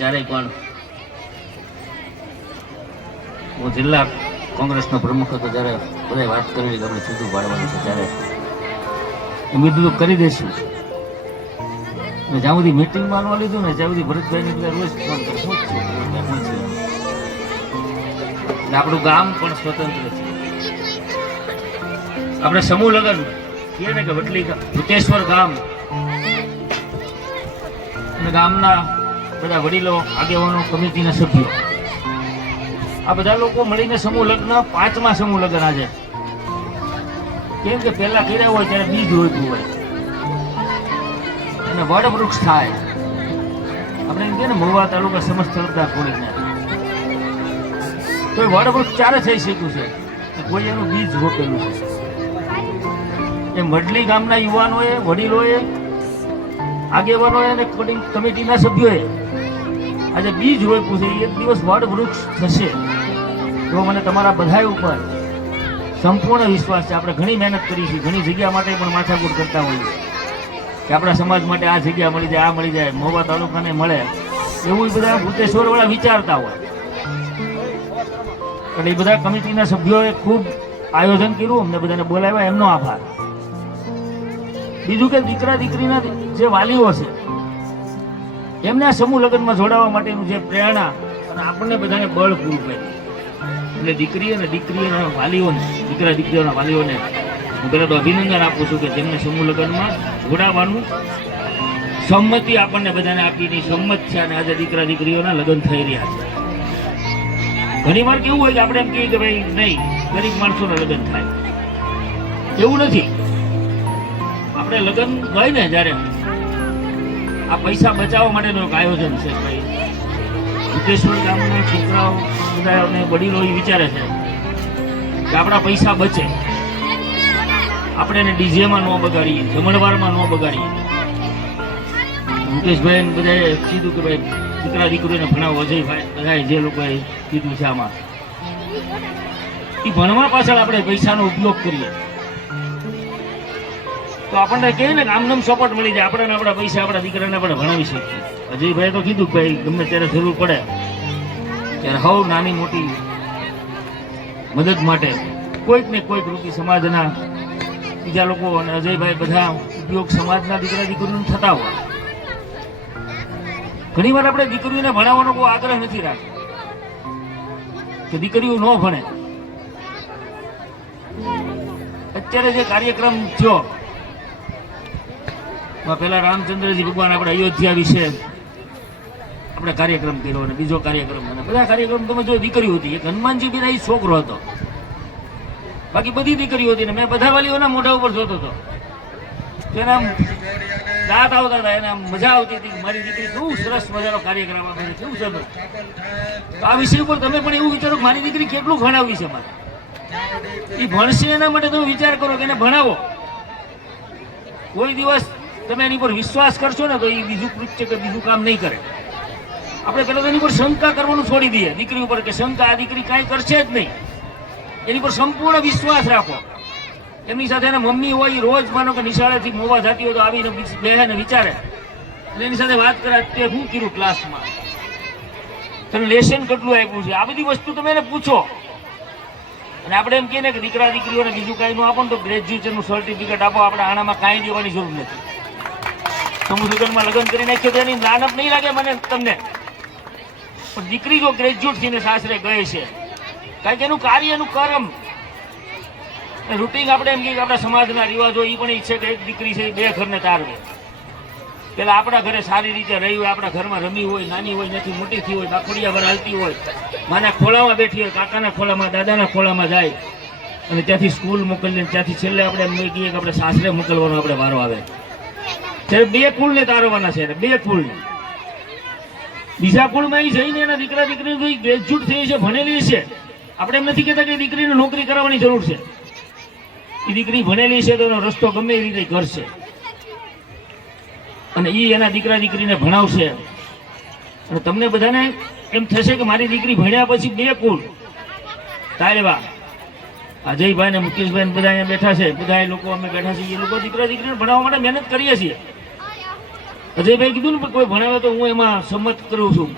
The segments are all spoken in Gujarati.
જ્યારે પણ હું જિલ્લા કોંગ્રેસનો પ્રમુખ હતો ત્યારે બધા વાત કરેલી કે આપણે છૂટું પાડવાનું છે, ત્યારે મેં કીધું કરી દઈશું. જ્યાં સુધી મિટિંગ માનવા લીધું ને ત્યાં સુધી ભરતભાઈને બધા રોજ ફોન કરે, શું છે એટલે આપણું ગામ પણ સ્વતંત્ર છે. આપણે સમૂહ લગ્ન કહીએ ને કે વટલી ભૂતેશ્વર ગામ અને ગામના બધા વડીલો, આગેવાનો, કમિટીના સભ્યો, આ બધા લોકો મળીને સમૂહ લગ્ન, 5મા સમૂહ લગ્ન આજે. કેમ કે પહેલા કર્યા હોય ત્યારે બીજ રોપ્યું હોય અને વડ વૃક્ષ થાય. આપણે એમ કહીએ ને મહુવા તાલુકા સમસ્ત સરદાર કોલેજને તો વડ વૃક્ષ ચારે થઈ શક્યું છે કે કોઈ એનું બીજ રોપેલું છે. એમ વડલી ગામના યુવાનોએ, વડીલોએ, આગેવાનોએ અને કમિટીના સભ્યોએ આજે બીજ રોપ્યું છે. એક દિવસ વડ વૃક્ષ થશે તો મને તમારા બધા ઉપર સંપૂર્ણ વિશ્વાસ છે. આપણે ઘણી મહેનત કરી છે, ઘણી જગ્યા માટે પણ માથાકૂટ કરતા હોઈએ કે આપણા સમાજ માટે આ જગ્યા મળી જાય, આ મળી જાય, મહુવા તાલુકાને મળે, એવું બધા ભૂતેશ્વર વાળા વિચારતા હોય. એટલે એ બધા કમિટીના સભ્યોએ ખૂબ આયોજન કર્યું, અમને બધાને બોલાવ્યા, એમનો આભાર. બીજું કે દીકરા દીકરીના જે વાલીઓ છે એમને આ સમૂહ લગ્નમાં જોડાવા માટેનું જે પ્રેરણા અને આપણને બધાને બળ પૂરું પાડ્યું. એટલે દીકરી અને દીકરીઓના વાલીઓને, દીકરા દીકરીઓના વાલીઓને હું પહેલાં તો અભિનંદન આપું છું કે જેમને સમૂહ લગ્નમાં જોડાવાનું સંમતિ આપણને બધાને આપીની સંમત છે અને આજે દીકરા દીકરીઓના લગ્ન થઈ રહ્યા છે. ઘણી વાર કેવું હોય કે આપણે એમ કહીએ કે ભાઈ નહીં, ગરીબ માણસોના લગ્ન થાય, એવું નથી. આપણે લગ્ન હોય ને જ્યારે આ પૈસા બચાવવા માટેનું એક આયોજન છે. ભાઈ ભૂતેશ્વર ગામના છોકરાઓ બધા અને વડીલો એ વિચારે છે કે આપણા પૈસા બચે, આપણે એને ડીજેમાં ન બગાડીએ, જમણવારમાં ન બગાડીએ. મુકેશભાઈ બધાએ કીધું કે ભાઈ દીકરા દીકરીઓને ભણાવો, અજયભાઈ બધાએ જે લોકોએ કીધું છે આમાં એ ભણવા પાછળ આપણે પૈસાનો ઉપયોગ કરીએ તો આપણને કહે ને કે આમનામ સપોર્ટ મળી જાય, આપણને આપણા પૈસા આપણા દીકરાને આપણે ભણાવી શકીએ. અજયભાઈ તો કીધું કે ભાઈ ગમે ત્યારે જરૂર પડે ત્યારે હવ નાની મોટી મદદ માટે કોઈક ને કોઈક રૂપી સમાજના બીજા લોકો અને અજયભાઈ બધા ઉપયોગ સમાજના દીકરા દીકરીઓને થતા હોય. ઘણી વાર આપણે દીકરીઓને ભણાવવાનો બહુ આગ્રહ નથી રાખતો કે દીકરીઓ ન ભણે. અત્યારે જે કાર્યક્રમ થયો પેલા રામચંદ્રજી ભગવાન આપણે અયોધ્યા વિશે આપણે કાર્યક્રમ કર્યો અને બીજો કાર્યક્રમ અને બધા કાર્યક્રમ તમે જો દીકરીઓ હતી. એક હનુમાનજી બિના છોકરો હતો, બાકી બધી દીકરીઓ હતી ને મેં બધા વાલીઓના મોઢા ઉપર જોતો હતો. એના દાંત આવતા હતા, એને મજા આવતી હતી. મારી દીકરી કેવું સરસ મજાનો કાર્યક્રમ આપે છે, કેવું સરસ. આ વિષય ઉપર તમે પણ એવું વિચારો કે મારી દીકરી કેટલું ભણાવવી છે મારે. એ ભણશે એના માટે તમે વિચાર કરો કે એને ભણાવો. કોઈ દિવસ તમે એની પર વિશ્વાસ કરશો ને તો એ બીજું કૃત્ય કે બીજું કામ નહીં કરે. આપણે પહેલાં તો એની પર શંકા કરવાનું છોડી દઈએ દીકરી ઉપર કે શંકા, આ દીકરી કાંઈ કરશે જ નહીં. એની પર સંપૂર્ણ વિશ્વાસ રાખો. એમની સાથે એના મમ્મી હોય, રોજ માનો કે નિશાળેથી મોવા જતી હોય તો આવીને બેહે ને વિચારે અને એની સાથે વાત કરે તે શું કર્યું ક્લાસમાં, તને લેસન કેટલું આપ્યું છે, આ બધી વસ્તુ તમે એને પૂછો. અને આપણે એમ કહીએ ને કે દીકરા દીકરીઓને બીજું કાંઈ ન આપો ને તો ગ્રેજ્યુએશનનું સર્ટિફિકેટ આપો, આપણે આનામાં કાંઈ દેવાની જરૂર નથી. સમૂહ લગ્નમાં લગ્ન કરી નાખીએ તો એની લાનત નહીં લાગે મને તમને. પણ દીકરી જો ગ્રેજ્યુએટ થઈને સાસરે ગઈ છે, કારણ કે એનું કાર્ય, એનું કર્મ, રૂટીન આપણે એમ કહીએ કે આપણા સમાજના રિવાજો એ પણ ઈચ્છે કે એક દીકરી છે 2 ઘરને તારવે. પેલા આપણા ઘરે સારી રીતે રહી હોય, આપણા ઘરમાં રમી હોય, નાની હોય, નથી મોટી થઈ હોય, બાખોડિયા ભર હાલતી હોય, માના ખોળામાં બેઠી હોય, કાકાના ખોળામાં, દાદાના ખોળામાં જાય અને ત્યાંથી સ્કૂલ મોકલીને ત્યાંથી છેલ્લે આપણે એમ કહીએ કે આપણે સાસરે મોકલવાનો આપણે વારો આવે. ત્યારે 2 કુળને તારવાના છે, 2 કુળને. બીજા કુળમાં એ જઈને એના દીકરા દીકરી ગ્રેજ્યુએટ થઈ છે, ભણેલી છે. આપણે એમ નથી કહેતા કે દીકરીને નોકરી કરાવવાની જરૂર છે. એ દીકરી ભણેલી છે તો એનો રસ્તો ગમે એ રીતે કરશે અને એ એના દીકરા દીકરીને ભણાવશે. અને તમને બધાને એમ થશે કે મારી દીકરી ભણ્યા પછી 2 કુળ તાળવા. અજયભાઈ ને મુકેશભાઈ બધા અહીંયા બેઠા છે, બધા લોકો અમે બેઠા છીએ. એ લોકો દીકરા દીકરીને ભણાવવા માટે મહેનત કરીએ છીએ. અજયભાઈ કીધું ને કોઈ ભણાવે તો હું એમાં સંમત કરું છું.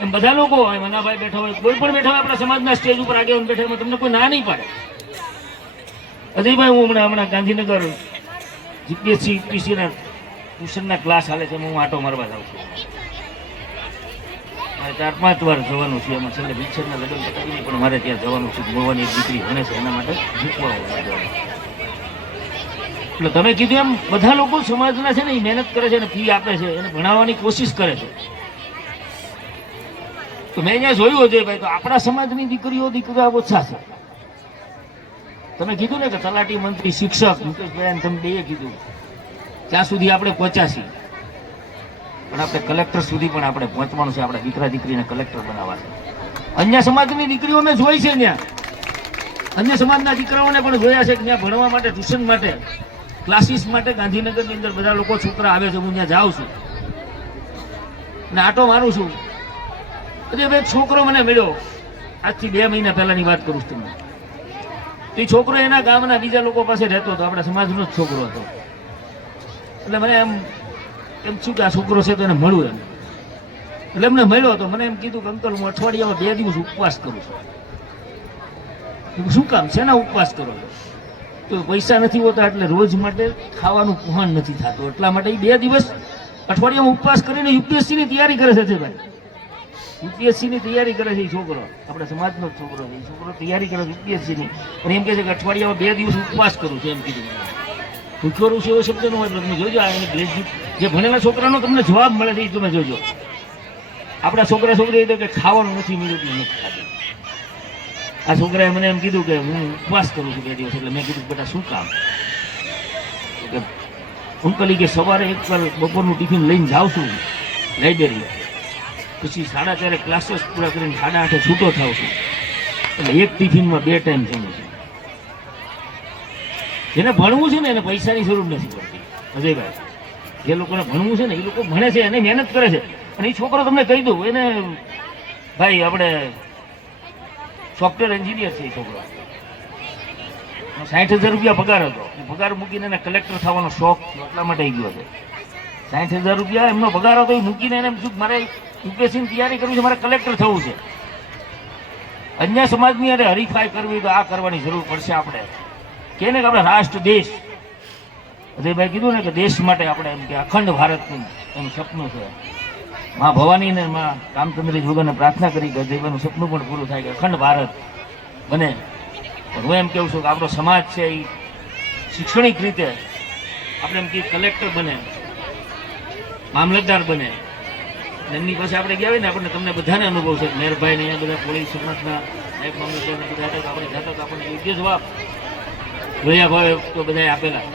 એમ બધા લોકો હોય, મનાભાઈ બેઠા હોય, કોઈ પણ બેઠા હોય આપણા સમાજના સ્ટેજ ઉપર આગેવાન બેઠા હોય, તમને કોઈ ના નહીં પાડે. અજયભાઈ, હું હમણાં ગાંધીનગર જીપીએસસી યુપીએસસીના ટ્યુશનના ક્લાસ હાલે છે, હું આટો મારવા જાઉં છું. મારે 4-5 વાર જવાનું છે. એમાં છેલ્લે વિચ્છેદના લગ્ન પતાવી નહીં, પણ મારે ત્યાં જવાનું છે. મોવાની એક દીકરી ભણે છે, એના માટે જીતવા જવાનું. એટલે તમે કીધું એમ બધા લોકો સમાજના છે ને એ મહેનત કરે છે અને ફી આપે છે, એને ભણાવવાની કોશિશ કરે છે. તો મેં અહીંયા જોયું છે ભાઈ, તો આપણા સમાજની દીકરીઓ ઓછા છે. તમે કીધું ને કે તલાટી, મંત્રી, શિક્ષક, મુકેશભાઈ તમે બે કીધું ત્યાં સુધી આપણે પહોંચ્યા, પણ આપણે કલેક્ટર સુધી પણ આપણે પહોંચવાનું છે. આપણે દીકરા દીકરીને કલેક્ટર બનાવવા છે. અન્ય સમાજની દીકરીઓ મેં જોઈ છે, ત્યાં અન્ય સમાજના દીકરાઓને પણ જોયા છે કે ત્યાં ભણવા માટે, ટ્યુશન માટે, ક્લાસીસ માટે ગાંધીનગરની અંદર બધા લોકો છોકરા આવે છે. હું ત્યાં જાઉં છું અને આટો મારું છું. એટલે એક છોકરો મને મળ્યો, આજથી 2 મહિના પહેલાની વાત કરું છું તમને. એ છોકરો એના ગામના બીજા લોકો પાસે રહેતો હતો, આપણા સમાજનો જ છોકરો હતો. એટલે મને એમ શું કે આ છોકરો છે તો એને મળું એમ. એટલે એમને મળ્યો હતો. મને એમ કીધું કે અંકલ, હું અઠવાડિયામાં 2 દિવસ ઉપવાસ કરું છું. શું કામ, શેના ઉપવાસ કરો છો? તો પૈસા નથી હોતા એટલે રોજ માટે ખાવાનું પહોંચ નથી થતું, એટલા માટે 2 દિવસ અઠવાડિયામાં ઉપવાસ કરીને યુપીએસસીની તૈયારી કરે છે ભાઈ. યુપીએસસીની તૈયારી કરે છે એ છોકરો, આપણા સમાજનો છોકરો છે. એ છોકરો તૈયારી કરે છે યુપીએસસીની, પણ એમ કહે છે કે અઠવાડિયામાં 2 દિવસ ઉપવાસ કરું છું એમ કીધું. ભૂખ્યો રહું છું એવો શબ્દ ન હોય, તમે જોજો આ એને ગ્રેજ્યુએટ જે ભણેલા છોકરાનો તમને જવાબ મળે છે એ તમે જોજો. આપણા છોકરા છોકરી તો કે ખાવાનું નથી મળ્યું કે નથી ખાતું. આ છોકરાએ મને એમ કીધું કે હું ઉપવાસ કરું છું 2 દિવસ. એટલે મેં કીધું બેટા શું કામ? કે અંકલી કે સવારે એકવાર બપોરનું ટિફિન લઈને જાઉં છું લાઇબ્રેરી, પછી 4:30 ક્લાસીસ પૂરા કરીને 8:30 છૂટો થાવ છું. એટલે એક ટિફિનમાં 2 ટાઈમ જમું છું. જેને ભણવું છે ને એને પૈસાની જરૂર નથી પડતી અજયભાઈ. જે લોકોને ભણવું છે ને એ લોકો ભણે છે, એને મહેનત કરે છે. અને એ છોકરો તમને કહી દઉં, એને ભાઈ આપણે સોફ્ટવેર એન્જિનિયર છે. એ છોકરો 60,000 રૂપિયા પગાર હતો. પગાર મૂકીને એને કલેક્ટર થવાનો શોખ એટલા માટે ગયો છે. 60,000 રૂપિયા એમનો પગાર હતો, એ મૂકીને એને એમ શું મારે યુપીએસસીની તૈયારી કરવી છે, મારે કલેક્ટર થવું છે. અન્ય સમાજની અરે હરીફાઈ કરવી તો આ કરવાની જરૂર પડશે. આપણે કે ને કે આપણે રાષ્ટ્ર, દેશ, અજયભાઈ કીધું ને કે દેશ માટે આપણે એમ કે અખંડ ભારતનું એનું સપનું છે. મા ભવાની ને મા કામચંદ્રી જોગને પ્રાર્થના કરી કે અજયભાઈનું સપનું પણ પૂરું થાય કે અખંડ ભારત બને. હું એમ કહું છું કે આપણો સમાજ છે એ શૈક્ષણિક રીતે આપણે એમ કે કલેક્ટર બને, મામલતદાર બને. એમની પાસે આપણે ગયા હોય ને, આપણને તમને બધાને અનુભવ છે. મેરભાઈ ને અહીંયા બધા પોલીસ સમાજના નાયબ મામલતદાર બધા હતા, આપણે જતા તો આપણને યોગ્ય જવાબ જોયા હોય તો બધા આપેલા.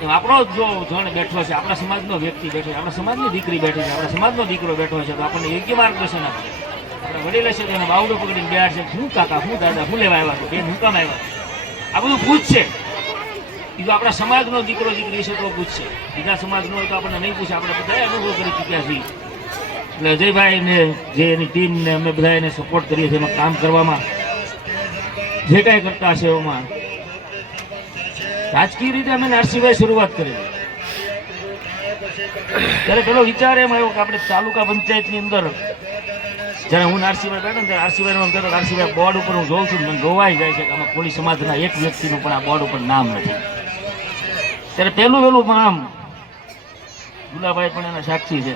આપણો જો જણ બેઠો છે, આપણા સમાજનો વ્યક્તિ બેઠો છે, આપણા સમાજની દીકરી બેઠી છે, આપણા સમાજનો દીકરો બેઠો છે, તો આપણને યોગ્ય માર્ગદર્શન આપે. આપણા વડીલ છે તેનો બાવડો પકડીને બેહાડ છે, શું કાકા, શું દાદા, શું લેવા આવ્યા છો, બેન હું કામ આવ્યા, આ બધું પૂછશે. એ તો આપણા સમાજનો દીકરો દીકરી છે તો પૂછશે. બીજા સમાજનો હોય તો આપણને નહીં પૂછે. આપણે બધા અનુભવ કરી ચૂક્યા છીએ. એટલે અજયભાઈ ને જે એની ટીમ ને અમે બધા એને સપોર્ટ કરીએ છીએ એમાં કામ કરવામાં, જે કાંઈ કરતા હશે એમાં. રાજકીય રીતે અમે નરસિંહભાઈ શરૂઆત કરી. ત્યારે પેલો વિચાર એમ આવ્યો કે આપણે તાલુકા પંચાયતની અંદર જ્યારે હું નરસિંહભાઈ બેઠો ને ત્યારે નરસિંહભાઈ કહેતો, નરસિંહભાઈ બોર્ડ ઉપર હું જોઉં છું, મને જોવાઈ જાય છે કે આમાં કોળી સમાજના એક વ્યક્તિનું પણ આ બોર્ડ ઉપર નામ નથી. ત્યારે પહેલું નામ દુલાભાઈ પણ એના સાક્ષી છે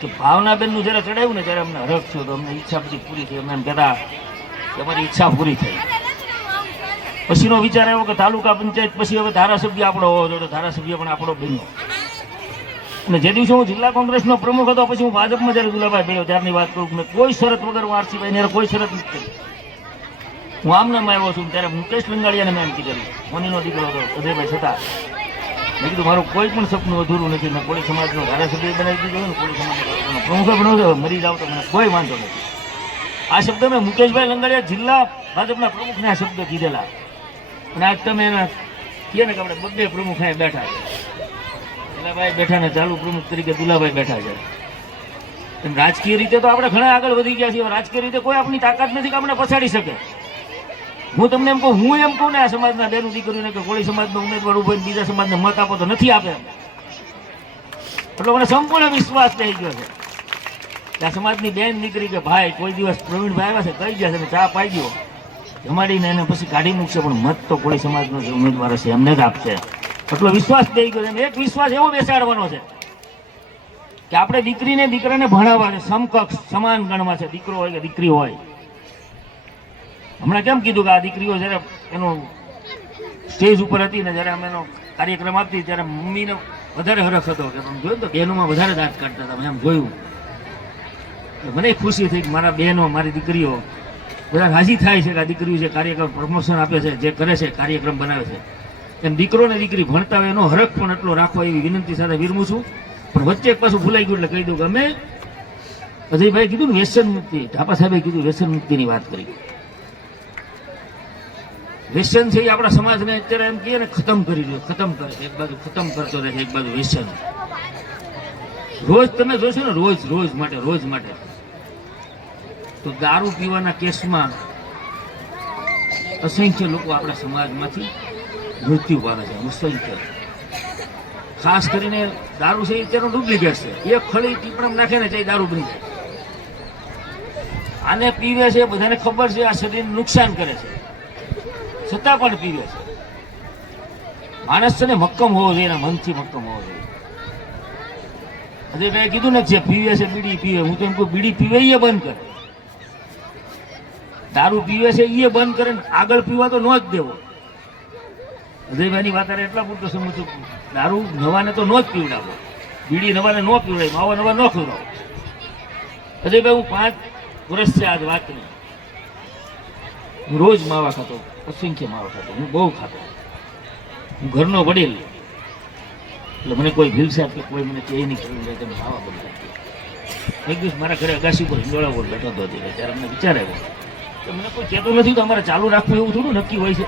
કે ભાવનાબેનનું જ્યારે ચડાવ્યું ને ત્યારે અમને હરખ થયો, તો અમને ઈચ્છા બધી પૂરી થઈ. અમને એમ કહેતા કે અમારી ઈચ્છા પૂરી થઈ. પછીનો વિચાર આવ્યો કે તાલુકા પંચાયત પછી હવે ધારાસભ્ય આપણો હોવો જોઈએ, ધારાસભ્ય પણ આપણો બન્યો. અને જે દિવસે હું જિલ્લા કોંગ્રેસનો પ્રમુખ હતો, પછી હું ભાજપમાં જ્યારે દુલાભાઈ બેઠો ત્યારની વાત કરું, મેં કોઈ શરત વગર હું આરસીભાઈને કોઈ શરત નથી કરી. હું આમનામ આવ્યો છું. ત્યારે મુકેશ લંગાડિયાને મેં એમ કીધું, મોનીનો દીકરો હતો અજયભાઈ છતાં મેં કીધું મારું કોઈ પણ સપનું અધૂરું નથી. મેં કોળી સમાજનો ધારાસભ્ય બનાવી દીધો ને કોળી સમાજનો પ્રમુખ બનાવ્યો, મરી જાવ તો મને કોઈ વાંધો નથી. આ શબ્દ મેં મુકેશભાઈ લંગાડિયા જિલ્લા ભાજપના પ્રમુખને આ શબ્દ કીધેલા. અને આજ તમે એના કહે ને કે આપણે બધે પ્રમુખ અહીંયા બેઠા છે. દુલાભાઈ બેઠા ને ચાલુ પ્રમુખ તરીકે દુલાભાઈ બેઠા છે. રાજકીય રીતે તો આપણે ઘણા આગળ વધી ગયા છીએ. રાજકીય રીતે કોઈ આપણી તાકાત નથી કે આપણે પછાડી શકે. હું તમને એમ કહું ને આ સમાજના બેનું દીકરીને કે કોળી સમાજનો ઉમેદવાર ઉભો બીજા સમાજને મત આપો તો નથી આપે. એટલો મને સંપૂર્ણ વિશ્વાસ થઈ ગયો છે કે આ સમાજની બેન દીકરી કે ભાઈ કોઈ દિવસ પ્રવીણભાઈ આવ્યા છે કહી ગયા છે ચા પાઈ ગયો જમાડીને એને પછી કાઢી મૂકશે પણ મત તો કોઈ સમાજનો જે ઉમેદવાર છે એમને જ આપશે. એટલો વિશ્વાસ થઈ ગયો છે. એક વિશ્વાસ એવો બેસાડવાનો છે કે આપણે દીકરીને દીકરાને ભણાવવા છે, સમકક્ષ સમાન ગણવા છે, દીકરો હોય કે દીકરી હોય. હમણાં કેમ કીધું કે આ દીકરીઓ જ્યારે એનું સ્ટેજ ઉપર હતી ને જ્યારે અમે એનો કાર્યક્રમ આપતી ત્યારે મમ્મીને વધારે હરખ હતો કે તમે જોયું તો બહેનોમાં વધારે દાંત કાઢતા હતા. મેં એમ જોયું મને ખુશી થઈ કે મારા બહેનો મારી દીકરીઓ બધા રાજી થાય છે કે આ દીકરીઓ જે કાર્યક્રમ પ્રમોશન આપે છે, જે કરે છે, કાર્યક્રમ બનાવે છે, એમ દીકરો ને દીકરી ભણતા હોય એનો હરખ પણ એટલો રાખો એવી વિનંતી સાથે વિરમું છું. પણ વચ્ચે એક પાછું ભૂલાઈ ગયું એટલે કહી દઉં કે અમે અજયભાઈ કીધું ને વ્યસન મુક્તિ, ઢાપા સાહેબે કીધું વ્યસન મુક્તિની વાત કરી. વ્યસન છે એ આપણા સમાજને અત્યારે એમ કહીએ ને ખતમ કરી દો, ખતમ કરે છે. એક બાજુ ખતમ કરતો રહે છે, એક બાજુ વ્યસન. રોજ તમે જોશો ને રોજ માટે તો દારૂ પીવાના કેસમાં અસંખ્ય લોકો આપણા સમાજમાંથી મૃત્યુ પામે છે. અસંખ્ય. ખાસ કરીને દારૂ છે એ તેનો ડુપ્લિકેટ છે. એક ખળી ટીપણમ નાખે ને તે દારૂ બની જાય. આને પીવે છે બધાને ખબર છે આ શરીરને નુકસાન કરે છે, છતાં પણ પીવે છે. માણસ છે ને મક્કમ હોવો જોઈએ, મનથી મક્કમ હોવો જોઈએ. અજયભાઈ કીધું ને જે પીવે છે બીડી પીવે, હું તો એમ કહું બીડી પીવે એ બંધ કરે, દારૂ પીવે છે એ બંધ કરે, આગળ પીવા તો ન જ દેવો. અજયભાઈની વાત એટલા પૂરતો સમજું છું, દારૂ નવાને તો ન જ પીવડાવો, બીડી નવાને ન પીવડાય, માવા નવા ન ખવડાવો. અજયભાઈ હું 5 વર્ષ છે આજ વાતની, હું રોજ માવા ખાતો, અસંખ્ય માવા ખાતો, હું બહુ ખાતો. હું ઘરનો વડીલ એટલે મને કોઈ ભીલસાદ કે કોઈ મને કહે નહીં કે તમે માવા બંધ રાખી. એક દિવસ મારા ઘરે અગાસી પર હિંડોળા પર બેઠો હતો ત્યારે અમને વિચાર આવ્યો કે મને કોઈ કહેતું નથી તો અમારે ચાલુ રાખવું એવું થોડું નક્કી હોય છે.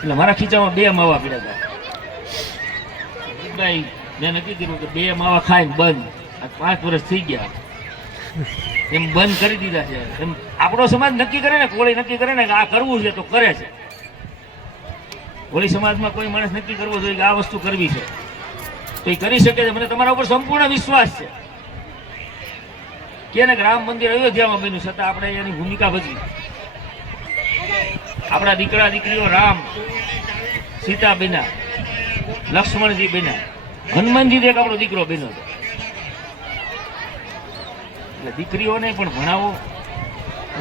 એટલે મારા ખીચામાં 2 માવા પીડા હતા. ભાઈ મેં નક્કી કર્યું કે 2 માવા ખાઈને બંધ. આ 5 વર્ષ થઈ ગયા એમ બંધ કરી દીધા છે. એમ આપણો સમાજ નક્કી કરે ને, કોળી નક્કી કરે ને કે આ કરવું છે તો કરે છે. કોળી સમાજમાં કોઈ માણસ નક્કી કરવો જોઈએ કે આ વસ્તુ કરવી છે તો એ કરી શકે છે. મને તમારા ઉપર સંપૂર્ણ વિશ્વાસ છે કે રામ મંદિર અયોધ્યામાં બન્યું, છતાં આપણે એની ભૂમિકા ભજવી. આપણા દીકરા દીકરીઓ રામ સીતા બન્યા, લક્ષ્મણજી બન્યા, હનુમાનજી એક આપણો દીકરો બન્યો હતો. એટલે દીકરીઓને પણ ભણાવો,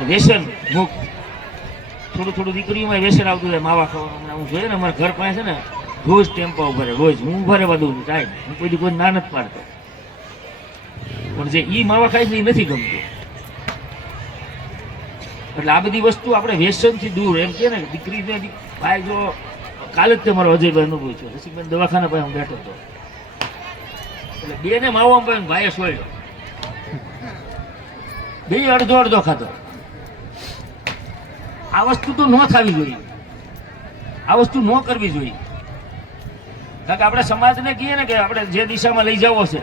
વ્યસન મુક્ત. થોડું દીકરીઓમાં વ્યસન આવતું જાય માવા ખાવાનું. હું જોઈએ ને અમારા ઘર પાસે છે ને રોજ ટેમ્પો ઉભા રહે, રોજ હું ઉભા રહેવા દઉં છું ટાઈમ. હું કોઈ ના નથી પાડતો, પણ જે ઈ માવા ખાય છે એ નથી ગમતું. એટલે આ બધી વસ્તુ આપણે વ્યસનથી દૂર, એમ કે ને દીકરીને ભાઈ જો કાલે જ તમારો અજયભાઈ અનુભવ છે. રસિકબેન દવાખાના પાસે હું બેઠો હતો એટલે 2 ને માવા પાસે ભાઈએ સોયડો, 2 અડધો ખાતો. આ વસ્તુ તો ન થવી જોઈએ, આ વસ્તુ ન કરવી જોઈએ. કારણ કે આપણે સમાજને કહીએ ને કે આપણે જે દિશામાં લઈ જવો છે,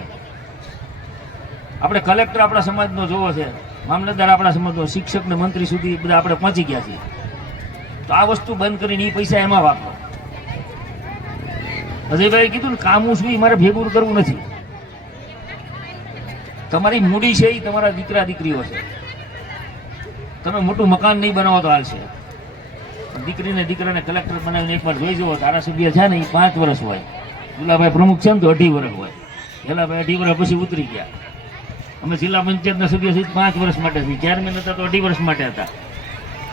આપણે કલેક્ટર આપણા સમાજનો જોવો છે, મામલતદાર આપણા સમાજનો, શિક્ષક ને મંત્રી સુધી બધા આપણે પહોંચી ગયા છીએ. તો આ વસ્તુ બંધ કરીને એ પૈસા એમાં વાપરો. અજયભાઈ કીધું ને કામું શું એ મારે ભેગું કરવું નથી. તમારી મૂડી છે એ તમારા દીકરા દીકરીઓ છે. તમે મોટું મકાન નહીં બનાવો તો હાલશે, દીકરીને દીકરાને કલેક્ટર બનાવીને એકવાર જોઈ જુઓ. ધારાસભ્ય છે ને એ 5 વર્ષ હોય, દુલાભાઈ પ્રમુખ છે ને તો 2.5 વર્ષ હોય. હેલાભાઈ 2.5 વર્ષ પછી ઉતરી ગયા. અમે જિલ્લા પંચાયતના સભ્ય છીએ 5 વર્ષ માટે છીએ, ચેરમેન હતા તો 2.5 વર્ષ માટે હતા.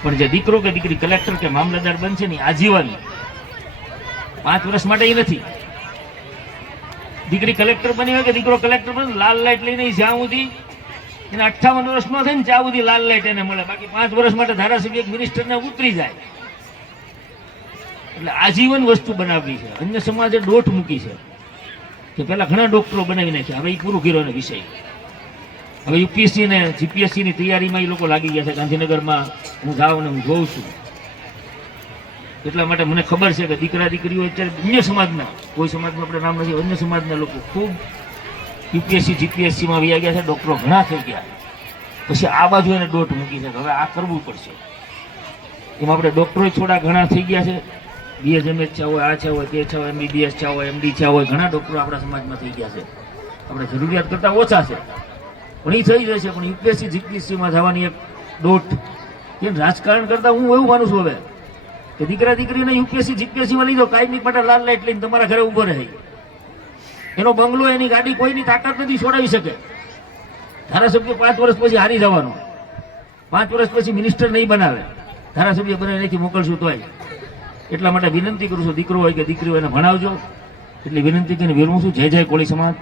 પણ જે દીકરો કે દીકરી કલેક્ટર કે મામલતદાર બનશે ને આજીવન 5 વર્ષ માટે એ નથી. દીકરી કલેક્ટર બની હોય કે દીકરો કલેક્ટર બને, લાલ લાઈટ લઈને જ્યાં સુધી એને 58 વર્ષ નો થાય ને ત્યાં સુધી લાલ લાઈટ એને મળે. બાકી 5 વર્ષ માટે ધારાસભ્ય મિનિસ્ટરને ઉતરી જાય. એટલે આજીવન વસ્તુ બનાવવી છે. અન્ય સમાજે દોટ મૂકી છે કે પેલા ઘણા ડોક્ટરો બનાવી નાખ્યા, હવે એ પૂરું કર્યો વિષય. હવે યુપીએસસી ને જીપીએસસી ની તૈયારીમાં એ લોકો લાગી ગયા છે. ગાંધીનગરમાં હું જાઉં ને હું જોઉં છું. એટલા માટે મને ખબર છે કે દીકરા દીકરીઓ અત્યારે અન્ય સમાજના, કોઈ સમાજમાં આપણે નામ નથી, અન્ય સમાજના લોકો ખૂબ યુપીએસસી જીપીએસસીમાં આવી ગયા છે. ડોક્ટરો ઘણા થઈ ગયા. પછી આ બાજુ એને દોટ મૂકી છે કે હવે આ કરવું પડશે. એમાં આપણે ડોક્ટરો થોડા ઘણા થઈ ગયા છે, બીએસએમએસ છે હોય, આ છે હોય, તે છે હોય, MBBS છે હોય, MD છે હોય, ઘણા ડૉક્ટરો આપણા સમાજમાં થઈ ગયા છે. આપણે જરૂરિયાત કરતાં ઓછા છે, પણ એ થઈ જશે. પણ યુપીએસસી જીપીએસસીમાં જવાની એક દોટ કે રાજકારણ કરતાં હું એવું માનું છું હવે કે દીકરા દીકરીને યુપીએસસી જીપીએસસીમાં લઈ જાઓ, કાયમી માટે લાલ લાઈટ લઈને તમારા ઘરે ઊભો રહે. એનો બંગલો, એની ગાડી કોઈની તાકાત નથી છોડાવી શકે. ધારાસભ્ય 5 વર્ષ પછી હારી જવાનો, 5 વર્ષ પછી મિનિસ્ટર નહીં બનાવે, ધારાસભ્ય બનાવી નાખી મોકલશું તોય. એટલા માટે વિનંતી કરું છું, દીકરો હોય કે દીકરી હોય એને ભણાવજો. એટલી વિનંતી કરીને વિરમું છું. જય જય કોળી સમાજ.